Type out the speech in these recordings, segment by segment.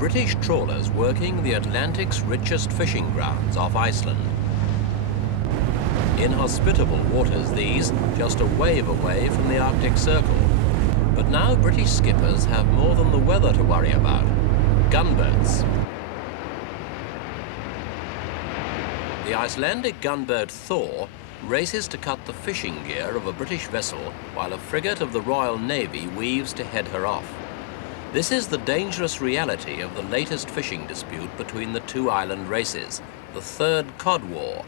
British trawlers working the Atlantic's richest fishing grounds off Iceland. Inhospitable waters these, just a wave away from the Arctic Circle. But now British skippers have more than the weather to worry about: gunboats. The Icelandic gunboat Thor races to cut the fishing gear of a British vessel while a frigate of the Royal Navy weaves to head her off. This is the dangerous reality of the latest fishing dispute between the two island races, the Third Cod War,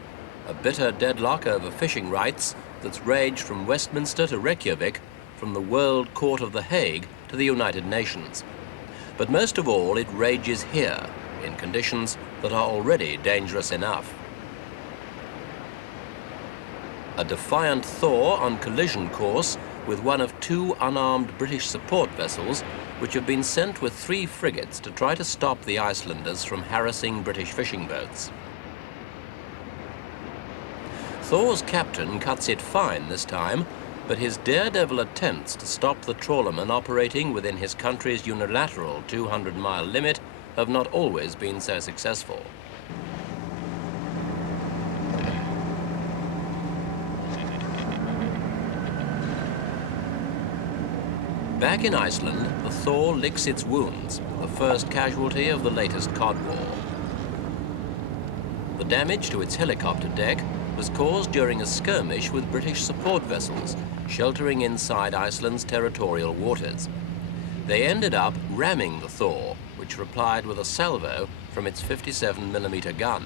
a bitter deadlock over fishing rights that's raged from Westminster to Reykjavik, from the World Court of The Hague to the United Nations. But most of all, it rages here, in conditions that are already dangerous enough. A defiant Thor on collision course with one of two unarmed British support vessels which have been sent with 3 frigates to try to stop the Icelanders from harassing British fishing boats. Thor's captain cuts it fine this time, but his daredevil attempts to stop the trawlermen operating within his country's unilateral 200-mile limit have not always been so successful. Back in Iceland, the Thor licks its wounds, the first casualty of the latest Cod War. The damage to its helicopter deck was caused during a skirmish with British support vessels sheltering inside Iceland's territorial waters. They ended up ramming the Thor, which replied with a salvo from its 57mm gun.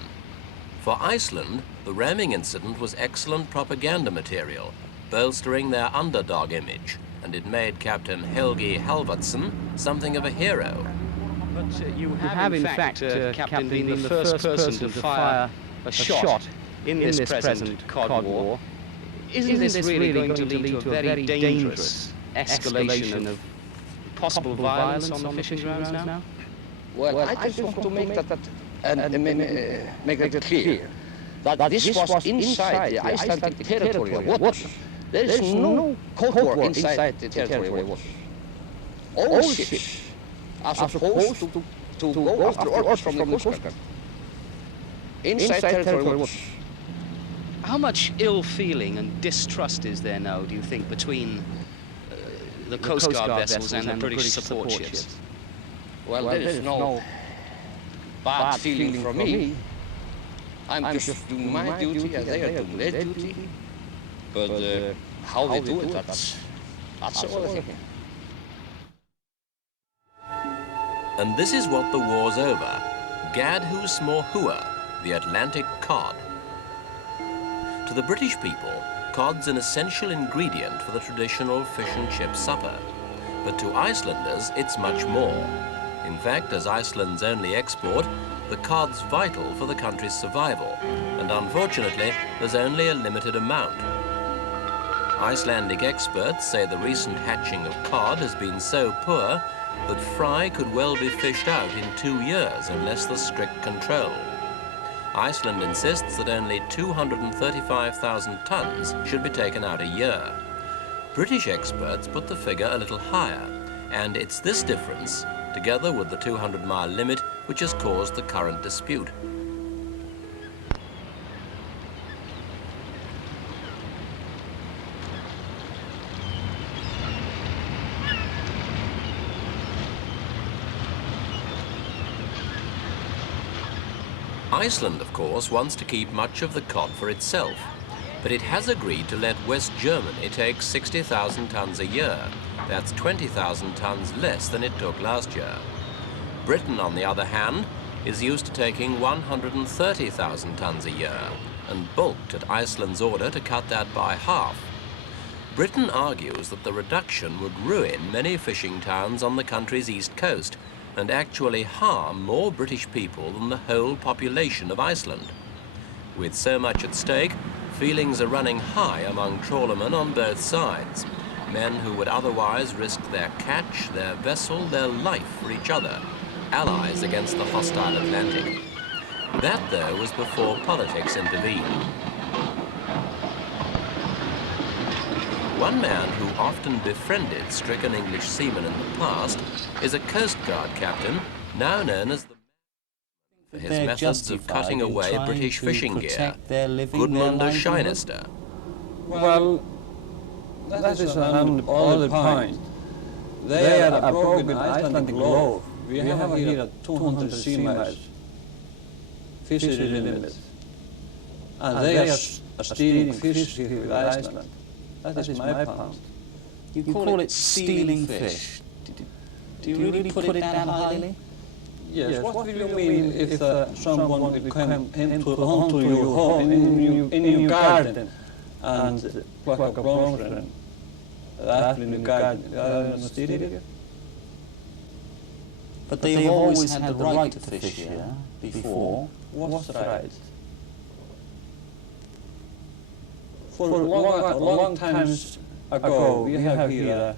For Iceland, the ramming incident was excellent propaganda material, bolstering their underdog image, and it made Captain Helgi Halvardsson something of a hero. But you have in fact, Captain, been the first person to fire a shot in this present Cod War. Isn't this really going to lead to a very dangerous escalation of possible violence on the fishing grounds now? Well, I just want to make it clear that this was inside the Icelandic territorial waters. There is no Cold War inside the territorial waters. All ships are supposed to go after orders from the Coast Guard inside territorial waters. How much ill feeling and distrust is there now, do you think, between the Coast Guard vessels and the British support ships? Well, there is no bad feeling from me. I'm just doing my duty as they are doing their duty. But how they do it, that's all I think. And this is what the war's over: Gadhu Smorhua, the Atlantic cod. To the British people, cod's an essential ingredient for the traditional fish and chip supper. But to Icelanders, it's much more. In fact, as Iceland's only export, the cod's vital for the country's survival, and unfortunately, there's only a limited amount. Icelandic experts say the recent hatching of cod has been so poor that fry could well be fished out in 2 years unless there's strict control. Iceland insists that only 235,000 tons should be taken out a year. British experts put the figure a little higher, and it's this difference, together with the 200-mile limit, which has caused the current dispute. Iceland, of course, wants to keep much of the cod for itself, but it has agreed to let West Germany take 60,000 tons a year. That's 20,000 tons less than it took last year. Britain, on the other hand, is used to taking 130,000 tons a year, and balked at Iceland's order to cut that by half. Britain argues that the reduction would ruin many fishing towns on the country's east coast, and actually harm more British people than the whole population of Iceland. With so much at stake, feelings are running high among trawlermen on both sides, men who would otherwise risk their catch, their vessel, their life for each other, allies against the hostile Atlantic. That, though, was before politics intervened. One man who often befriended stricken English seamen in the past is a Coast Guard captain now known as the for his methods of cutting away British fishing gear, Gudmundur Shinester. Well, that is all the point. They are a broken Icelandic law. We have here 200 sea miles fishery limit, and they are stealing fish here with Iceland. That is my point. You call it stealing fish. Do you really put it that highly? Yes, what will you mean if someone will come onto your home, in your garden, and pluck a blomster and apple in the garden? Are they not stealing it? But they have always had the right to fish here before. What's right? For a long time ago, we have here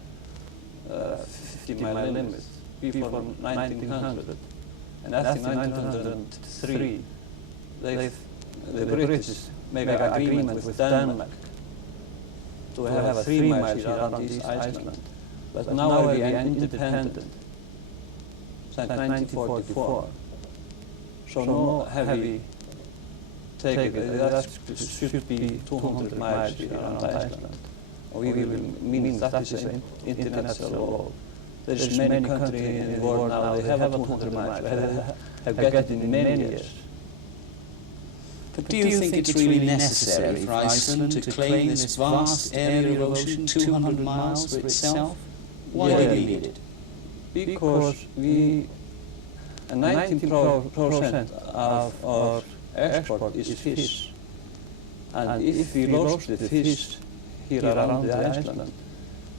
50-mile limit before 1900. And after 1903, the British made an agreement with Denmark to have a 3 miles around East Iceland. But now we are independent since 1944. So no heavy take that should be 200 miles around Iceland. We will mean that is an international law. There is many countries in the world now, they have 200 miles, have got it in many years. But do you think it's really necessary for Iceland to claim this vast area of ocean, 200 miles for itself? Why do you need it? Because 19% of our export is fish. And if we lost the fish here around the Iceland,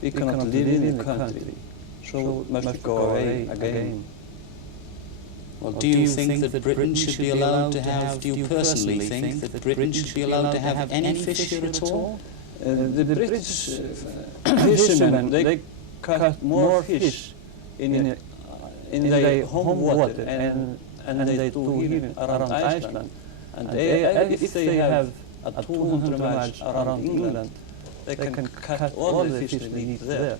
we cannot live in the country. So it must go away again. Well, do you think that Britain should be allowed to have, do you personally think that Britain should be allowed to have any fish here at all? The British fishermen, they caught more fish in their home water and they do here around Iceland. And if they have 200 miles around England, they can catch all the fish they need there.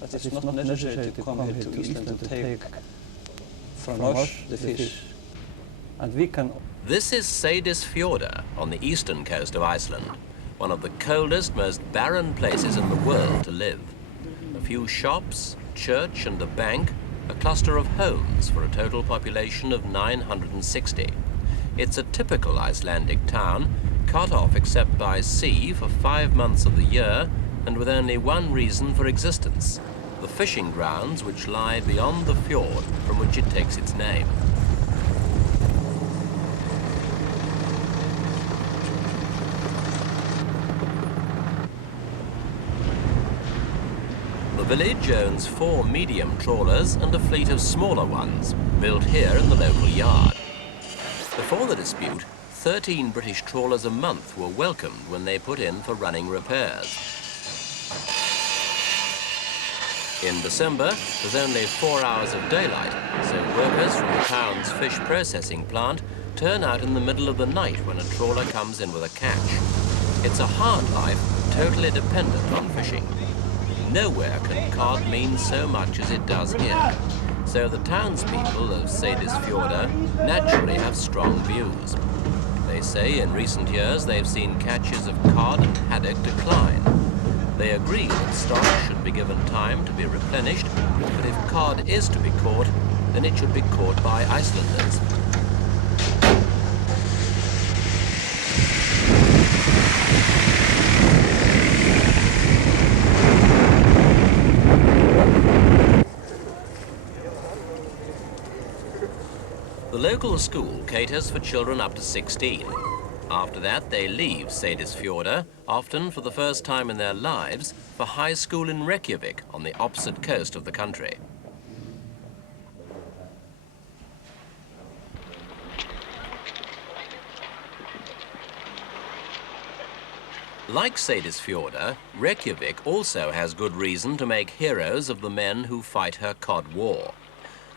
But it's not necessary to come here to Iceland to take from us the fish. And we can... This is Seyðisfjörður on the eastern coast of Iceland, one of the coldest, most barren places in the world to live. A few shops, church and a bank, a cluster of homes for a total population of 960. It's a typical Icelandic town, cut off except by sea for 5 months of the year and with only one reason for existence, the fishing grounds which lie beyond the fjord from which it takes its name. The village owns 4 medium trawlers and a fleet of smaller ones, built here in the local yard. Before the dispute, 13 British trawlers a month were welcomed when they put in for running repairs. In December, there's only 4 hours of daylight, so workers from the town's fish processing plant turn out in the middle of the night when a trawler comes in with a catch. It's a hard life, totally dependent on fishing. Nowhere can cod mean so much as it does here. So the townspeople of Seyðisfjörður naturally have strong views. They say in recent years they've seen catches of cod and haddock decline. They agree that stock should be given time to be replenished, but if cod is to be caught, then it should be caught by Icelanders. The local school caters for children up to 16. After that, they leave Seyðisfjörður, often for the first time in their lives, for high school in Reykjavik on the opposite coast of the country. Like Seyðisfjörður, Reykjavik also has good reason to make heroes of the men who fight her cod war.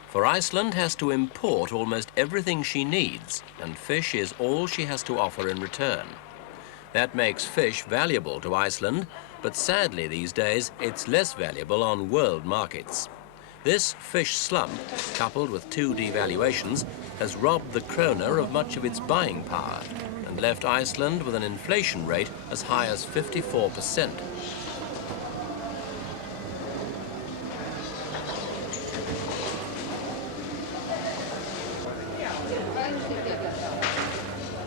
For Iceland has to import almost everything she needs, and fish is all she has to offer in return. That makes fish valuable to Iceland, but sadly these days it's less valuable on world markets. This fish slump, coupled with 2 devaluations, has robbed the krona of much of its buying power and left Iceland with an inflation rate as high as 54%.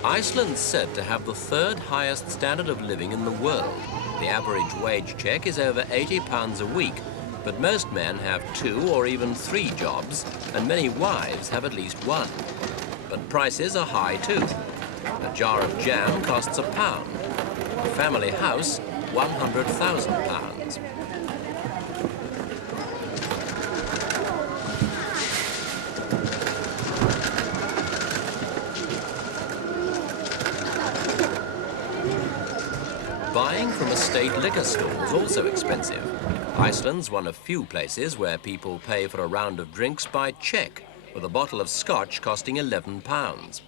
Iceland's said to have the 3rd highest standard of living in the world. The average wage check is over £80 a week, but most men have 2 or even 3 jobs, and many wives have at least 1. But prices are high too. A jar of jam costs £1. A family house, £100,000. Buying from estate liquor stores is also expensive. Iceland's one of few places where people pay for a round of drinks by cheque, with a bottle of scotch costing £11.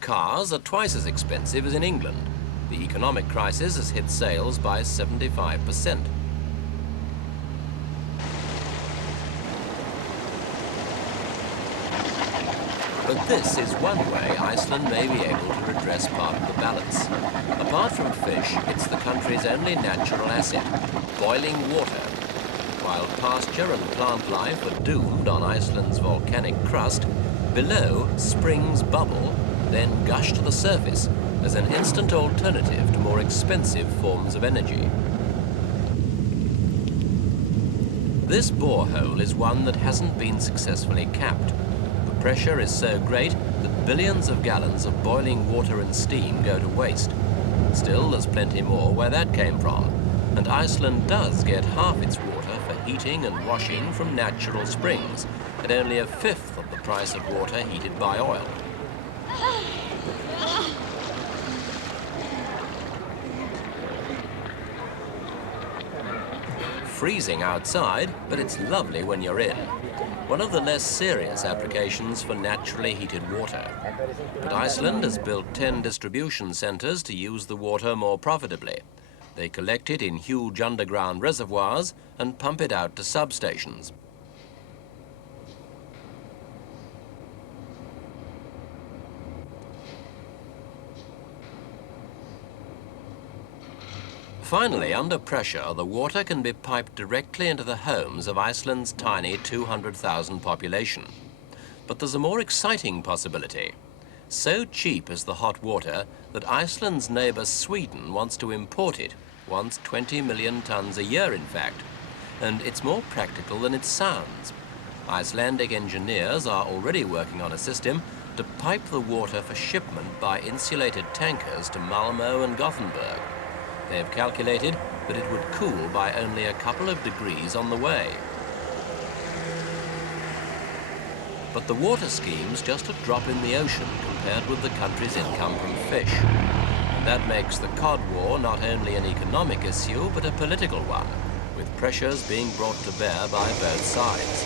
Cars are twice as expensive as in England. The economic crisis has hit sales by 75%. But this is one way Iceland may be able to redress part of the balance. Apart from fish, it's the country's only natural asset, boiling water. While pasture and plant life are doomed on Iceland's volcanic crust, below springs bubble, then gush to the surface as an instant alternative to more expensive forms of energy. This borehole is one that hasn't been successfully capped. The pressure is so great that billions of gallons of boiling water and steam go to waste. Still, there's plenty more where that came from, and Iceland does get half its water for heating and washing from natural springs, at only 1/5 of the price of water heated by oil. Freezing outside, but it's lovely when you're in. One of the less serious applications for naturally heated water. But Iceland has built 10 distribution centres to use the water more profitably. They collect it in huge underground reservoirs and pump it out to substations. Finally, under pressure, the water can be piped directly into the homes of Iceland's tiny 200,000 population. But there's a more exciting possibility. So cheap is the hot water that Iceland's neighbour Sweden wants to import it, wants 20 million tonnes a year in fact. And it's more practical than it sounds. Icelandic engineers are already working on a system to pipe the water for shipment by insulated tankers to Malmö and Gothenburg. They've calculated that it would cool by only a couple of degrees on the way. But the water scheme's just a drop in the ocean compared with the country's income from fish. And that makes the cod war not only an economic issue, but a political one, with pressures being brought to bear by both sides.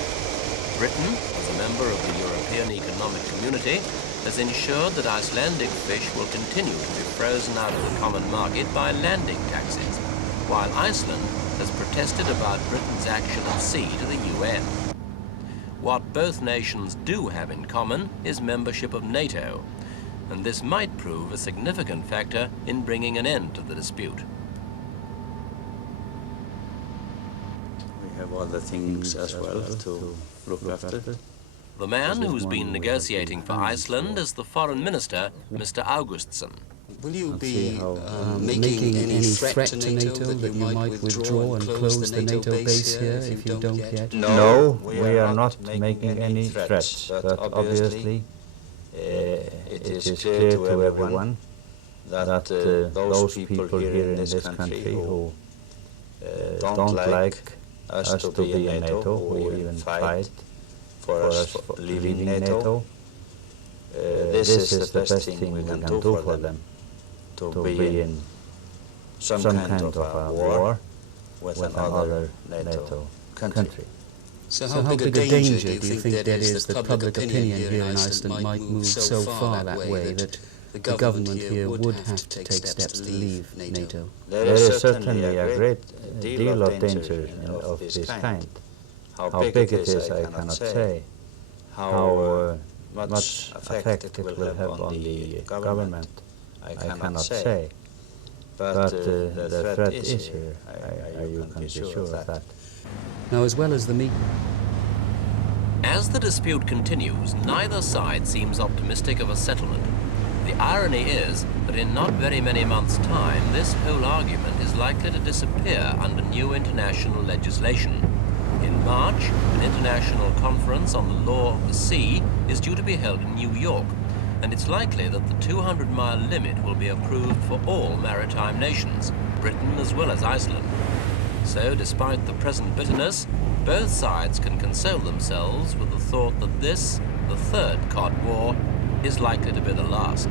Britain, as a member of the European Economic Community, has ensured that Icelandic fish will continue to be frozen out of the common market by landing taxes, while Iceland has protested about Britain's action at sea to the UN. What both nations do have in common is membership of NATO, and this might prove a significant factor in bringing an end to the dispute. We have other things as well to look after. The man who's been negotiating for Iceland is the Foreign Minister, Mr. Augustsson. Will you be making any threat to NATO that you might withdraw and close the NATO base here if you don't yet? No, we are not making any threats, but obviously it is clear to everyone that those people here in this country who don't like us to be in NATO, who even fight for us leaving NATO, this is the best thing we can do for them, to be in some kind of a war with another NATO country. So how big a danger do you think that is that public opinion here in Iceland might move so far that way that the government here would have to take steps to leave NATO? There is certainly a great deal of danger of this kind. How big it is, I cannot say. How much effect it will have on the government, I cannot say. But the threat is here, you can be sure of that. Now, as well as the meat... As the dispute continues, neither side seems optimistic of a settlement. The irony is that in not very many months' time, this whole argument is likely to disappear under new international legislation. In March, an international conference on the law of the sea is due to be held in New York, and it's likely that the 200-mile limit will be approved for all maritime nations, Britain as well as Iceland. So, despite the present bitterness, both sides can console themselves with the thought that this, the third Cod War, is likely to be the last.